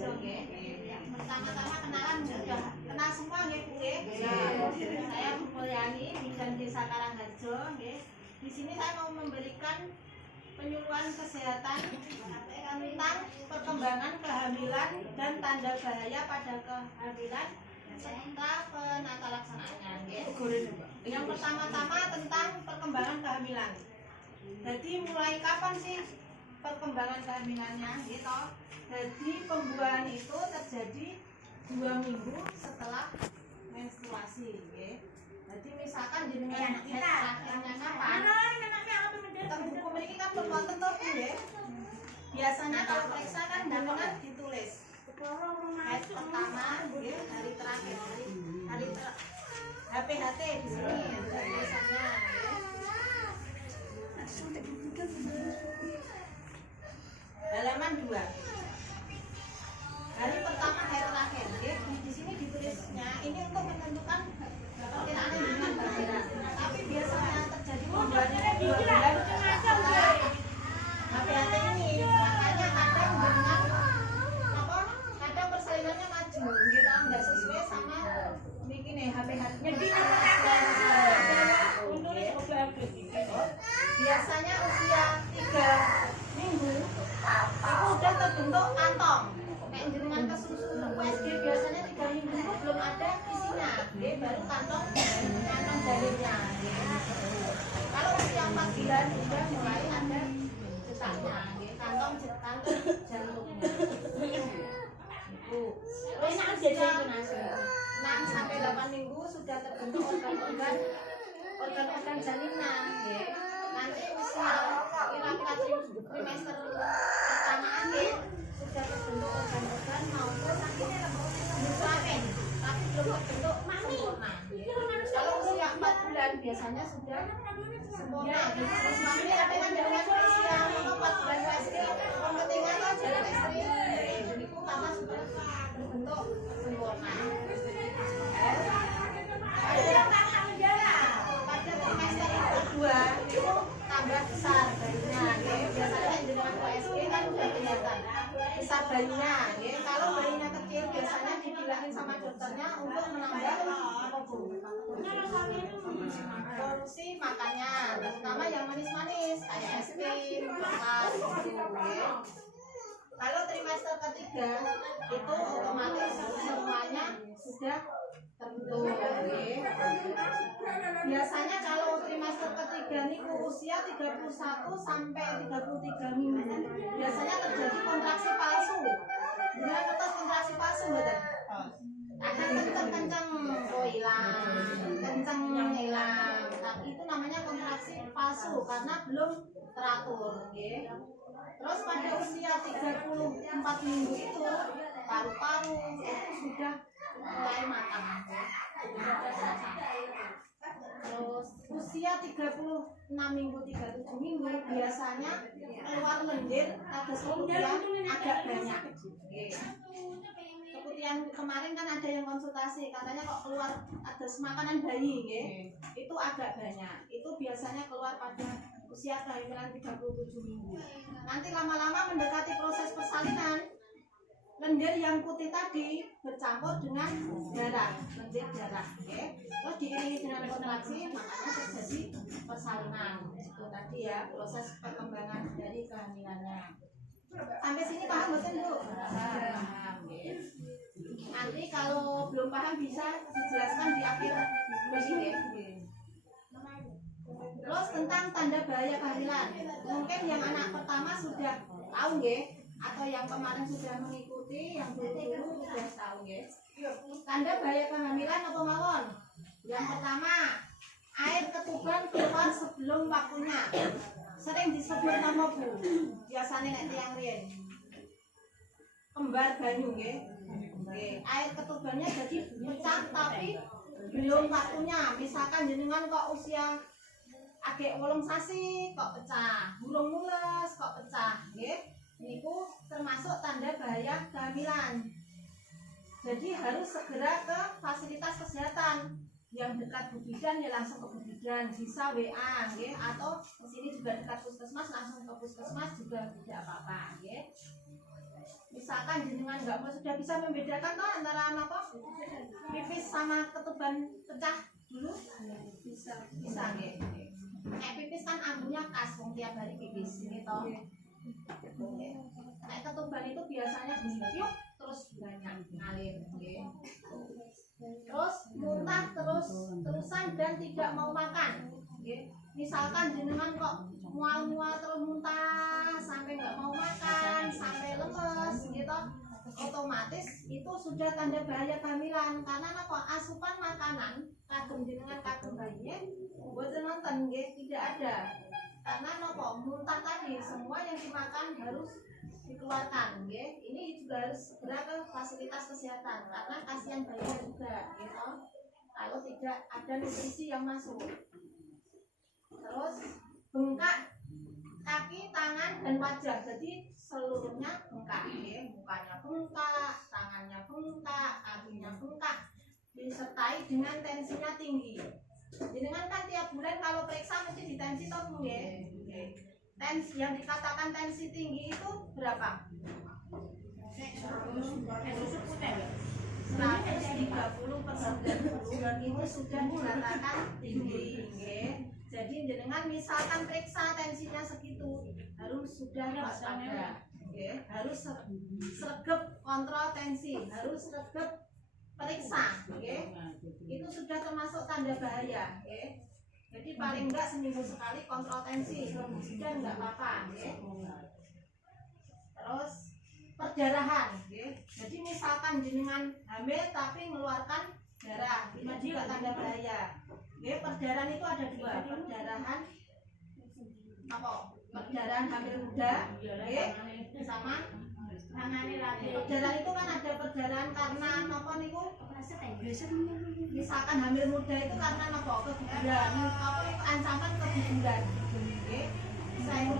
Harjo nggih. Pertama-tama kenalan sudah kenal semua nggih Bu nggih. Saya Bu Mulyani, Bidan Desa Karangharjo nggih. Di sini saya mau memberikan penyuluhan kesehatan tentang perkembangan kehamilan dan tanda bahaya pada kehamilan serta penata laksanaannya nggih. Yang pertama-tama tentang perkembangan kehamilan. Jadi mulai kapan sih perkembangan kehamilannya gitu? Jadi pembuahan itu terjadi 2 minggu setelah menstruasi nggih. Jadi misalkan jenengan terakhirnya kapan? Teng buku mriki kan wonten to nggih. Biasanya kalau periksa kan jenengan ditulis hari pertama nggih, hari terakhir, hari HPHT di sini ada tulisannya halaman 2. Hari pertama, hari terakhir. Di sini ditulisnya ini untuk menentukan perkiraan dengan bahaya. Tapi biasanya terjadi pembuahannya 2 bulan setelah HPHT ini. Makanya kadang dengan kadang persalinannya maju, gitu enggak sesuai sama bikin HPHT. Jadi biasanya usia 3 minggu itu udah terbentuk kantong. Nek jenengan kesusu USG biasanya 3 minggu itu belum ada isinya, baru kantong jalurnya. Kalau usia 4 bulan sudah mulai ada cetaknya, kantong jalurnya. Terus usia 6 sampai 8 minggu sudah terbentuk organ-organ janinnya. Nanti usia kira-kira trimester pertama akhir sudah terbentuk organ-organ maupun kelamin, tapi belum terbentuk sempurna. Kalau usia 4 bulan biasanya sudah sempurna. Jadi artinya dengan usia 4 bulan USG ketinggalan jalan ekstrim, itu karena sudah terbentuk sempurna. Pada trimester kedua itu tambah besar bayinya, biasanya dengan USG kan sudah kelihatan besar bayinya. Kalau bayinya kecil biasanya dibilangin sama dokternya untuk menambah porsi makannya, terutama yang manis-manis kayak es krim, coklat, Kalau trimester ketiga itu otomatis semuanya sudah terbentuk. Biasanya kalau trimester ketiga niku usia 31 sampai 33 minggu biasanya terjadi kontraksi palsu. Dengan atas kontraksi palsu betul. Ada kencang-kencang kencang hilang. Tapi itu namanya kontraksi palsu karena belum teratur, Terus pada usia 34 minggu itu paru-paru itu sudah mulai matang. Terus usia 36 minggu 37 minggu biasanya keluar lendir ada keputihan agak banyak. Keputihan kemarin kan ada yang konsultasi katanya kok keluar ada makanan bayi, itu agak banyak. Itu biasanya keluar pada usia kehamilan 37 minggu. Nanti lama-lama mendekati proses persalinan, lendir yang putih tadi bercampur dengan darah, lendir darah, Terus diiringi dengan kontraksi, makanya terjadi persalinan. Itu tadi ya proses perkembangan dari kehamilannya. Sampai sini paham betul Bu? Paham. Nanti kalau belum paham bisa dijelaskan di akhir video. Terus tentang tanda bahaya kehamilan, mungkin yang anak pertama sudah tahu atau yang kemarin sudah mengikuti, yang dulu sudah tahu Tanda bahaya kehamilan apa mawon? Yang pertama, air ketuban keluar sebelum waktunya. Sering disebut nama Bu, biasanya nek tiyang riyen. Kembar banyu air ketubannya jadi pecah tapi belum waktunya. Misalkan jenengan kok usia agak 8 sasi kok pecah, burung mules kok pecah, niku termasuk tanda bahaya kehamilan. Jadi harus segera ke fasilitas kesehatan yang dekat Bu Bidan, ya langsung ke Bu Bidan, bisa WA, atau di sini juga dekat puskesmas, langsung ke puskesmas juga tidak apa-apa, misalkan jenengan sudah bisa membedakan toh antara apa pipis sama ketuban pecah dulu bisa nggih. Nek pipis kan ambunya khas wong tiap hari pipis ini toh. Nek ketuban itu biasanya yuk terus banyak ngalir nggih. Terus muntah terusan dan tidak mau makan nggih. Misalkan jenengan kok mual-mual terus muntah sampai nggak mau makan sampai lemes gitu, otomatis itu sudah tanda bahaya kehamilan. Karena apa, asupan makanan kagum jenengan kagum bayinya buat nonton nggih tidak ada. Karena apa, muntah tadi semua yang dimakan harus dikeluarkan nggih. Ini juga harus segera ke fasilitas kesehatan karena kasihan bayinya juga gitu kalau tidak ada nutrisi yang masuk. Terus bengkak kaki, tangan, dan wajah, jadi seluruhnya bengkak ya. Mukanya bengkak, tangannya bengkak, kakinya bengkak, disertai dengan tensinya tinggi. Jenengan kan tiap bulan kalau periksa mesti ditensi toh Bu ya. Tensi yang dikatakan tensi tinggi itu berapa? 130/90 itu sudah dikatakan tinggi nggih. Jadi jenengan misalkan periksa tensinya segitu harus sudah waspada nggih, harus sregep kontrol tensi, harus sregep periksa nggih. Itu sudah termasuk tanda bahaya nggih. Jadi paling enggak seminggu sekali kontrol tensi, sudah enggak apa-apa nggih. Terus perdarahan nggih. Jadi misalkan jenengan hamil tapi mengeluarkan darah, itu juga tanda bahaya. Nggih, perdarahan itu ada dua, perdarahan apa? Perdarahan hamil muda, nggih, sama perdarahan itu kan ada perdarahan karena apa niku? Misalkan hamil muda itu karena apa? Keguguran, apa itu ancaman keguguran, nggih.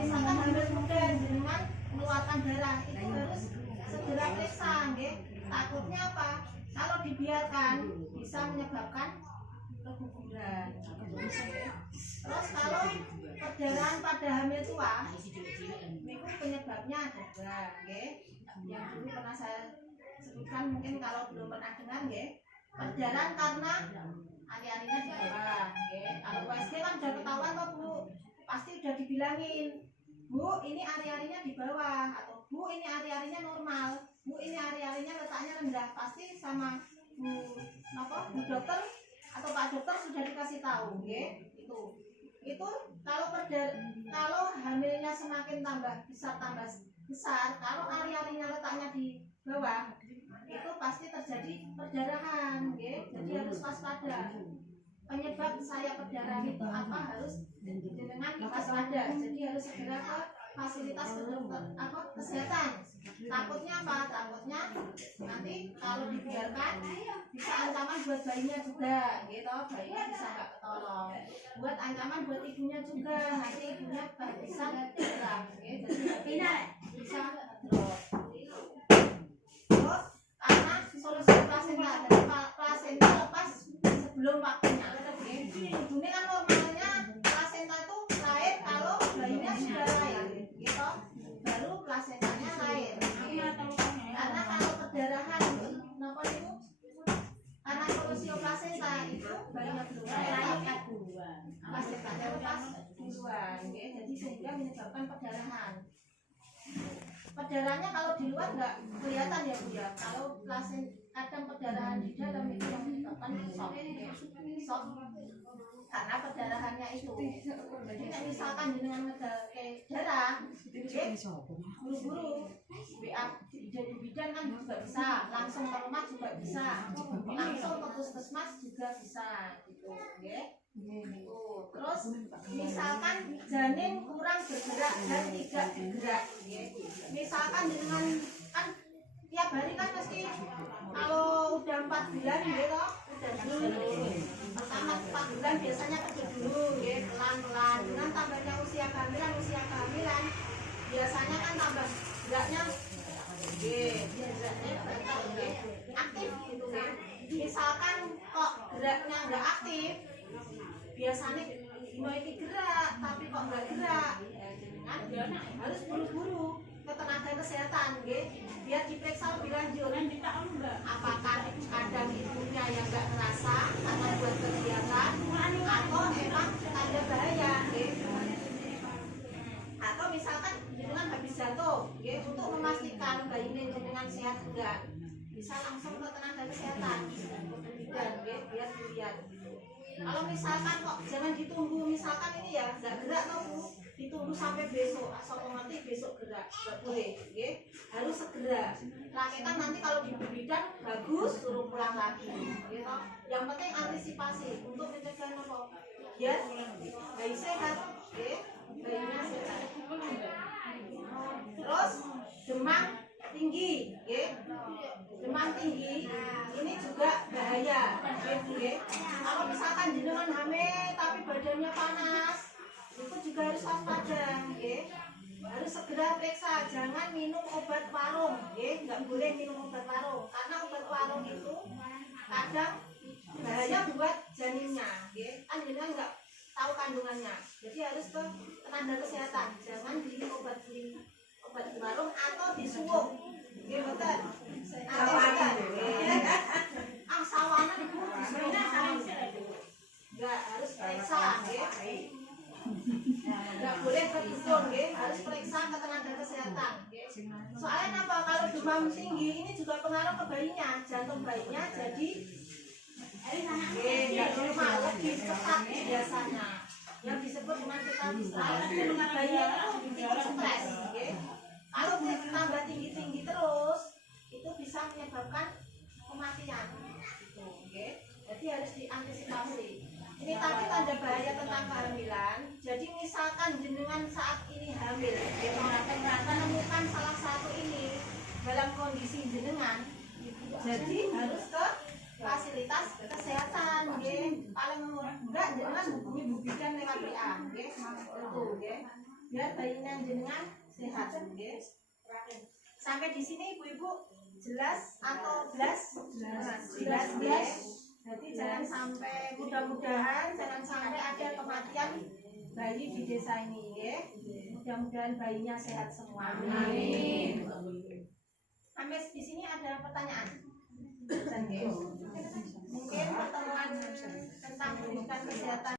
Misalkan hamil muda jenengan mengeluarkan darah, itu harus segera periksa, nggih. Takutnya apa? Kalau dibiarkan bisa menyebabkan keguguran. Terus kalau perdarahan pada hamil tua, itu penyebabnya ada dua, nggih. Yang dulu pernah saya sebutkan, mungkin kalau belum pernah dengar, nggih. Perdarahan karena ari-arinya di bawah, nggih. Kalau USG kan sudah ketahuan kok Bu, pasti sudah dibilangin, Bu ini ari-arinya di bawah, atau Bu ini ari-arinya normal, Bu ini ari-arinya letaknya rendah, pasti sama Bu dokter atau Pak dokter sudah dikasih tahu, nggih. Itu kalau hamilnya semakin tambah besar, kalau ari-arinya letaknya di bawah, itu pasti terjadi perdarahan, nggih. Jadi harus waspada. Penyebab saya perdarahan itu apa, harus dengan waspada. Jadi harus segera ke fasilitas kesehatan. Takutnya apa? Takutnya nanti kalau dibiarkan bisa ancaman buat bayinya juga, gitu. Bayinya bisa nggak ketolong. Buat ancaman buat ibunya juga, nanti ibunya bisa hilang, gitu. Jadi bisa drop. Terus karena solusi plasenta, jadi plasenta lepas sebelum waktunya. Ini kan normalnya plasenta itu lahir kalau bayinya sudah lahir, gitu. Baru plasentanya lahir. Karena kalau perdarahan kenapa itu? Karena solusi plasenta itu bayinya belum lahir, plasentanya lepas duluan, jadi sehingga menyebabkan perdarahan. Perdarahannya kalau di luar nggak kelihatan ya Bu ya. Kalau kadang perdarahan di dalam itu yang menyebabkan shock karena perdarahannya itu. Jadi misalkan dengan darah, buru-buru jadi bidan kan juga bisa, langsung ke rumah juga bisa, langsung ke puskesmas juga bisa, gitu, ya. Terus misalkan janin kurang bergerak dan tidak bergerak, misalkan dengan kan tiap hari kan pasti kalau udah 4 bulan gitu, udah dulu pertama 4 bulan biasanya kecil dulu, pelan-pelan. Dengan tambahnya usia kehamilan biasanya kan tambah geraknya, aktif gitu kan. Misalkan kok geraknya nggak aktif, biasanya mau gerak tapi kok nggak gerak, kan harus buru-buru ke tenaga kesehatan, biar diperiksa lebih lanjut. Apakah kadang ibunya yang nggak terasa karena buat kegiatan, atau emang tanda bahaya, atau misalkan jenengan habis jatuh, untuk memastikan bayi jenengan sehat enggak, bisa langsung ke tenaga kesehatan dan biar dilihat. Kalau misalkan kok jangan ditunggu, misalkan ini ya nggak gerak tuh Bu, ditunggu sampai besok, asal nanti besok gerak, nggak boleh, harus segera. Rakitan nanti kalau di bidan bagus, suruh pulang lagi, gitu. Yang penting antisipasi untuk mencegah apa? Biar bayi sehat, bayinya sehat. Terus demam tinggi, demam tinggi ini juga bahaya, kalau misalkan jenengan hamil tapi badannya panas, itu juga harus waspada, harus segera periksa, jangan minum obat warung, nggak boleh minum obat warung, karena obat warung itu kadang bahaya buat janinnya, kan jenengan nggak tahu kandungannya, jadi harus ke tenaga kesehatan, jangan beli obat warung atau disuwuk, betul, sawanan itu nggak harus periksa, nggak boleh ke dukun, harus periksa ke tenaga kesehatan. Soalnya apa? Kalau demam tinggi ini juga pengaruh ke bayinya, jantung bayinya jadi nggak normal, lebih cepat biasanya. Yang disebut dengan fetal bayinya itu ikut stres. Kalau tambah tinggi terus, itu bisa menyebabkan kematian. Jadi harus diantisipasi. Ini tadi tanda bahaya tentang kehamilan. Jadi misalkan jenengan saat ini hamil, menemukan salah satu ini dalam kondisi jenengan, jadi harus ke fasilitas kesehatan, paling enggak jenengan hubungi Bu Bidan lewat WA, biar bayinya jenengan sehat. Sampai di sini ibu-ibu jelas atau jelas? Jadi jangan sampai, mudah-mudahan jangan sampai ada kematian bayi di desa ini, mudah-mudahan bayinya sehat semua. Amin. Sampai di sini ada pertanyaan? Mungkin pertemuan tentang pendidikan kesehatan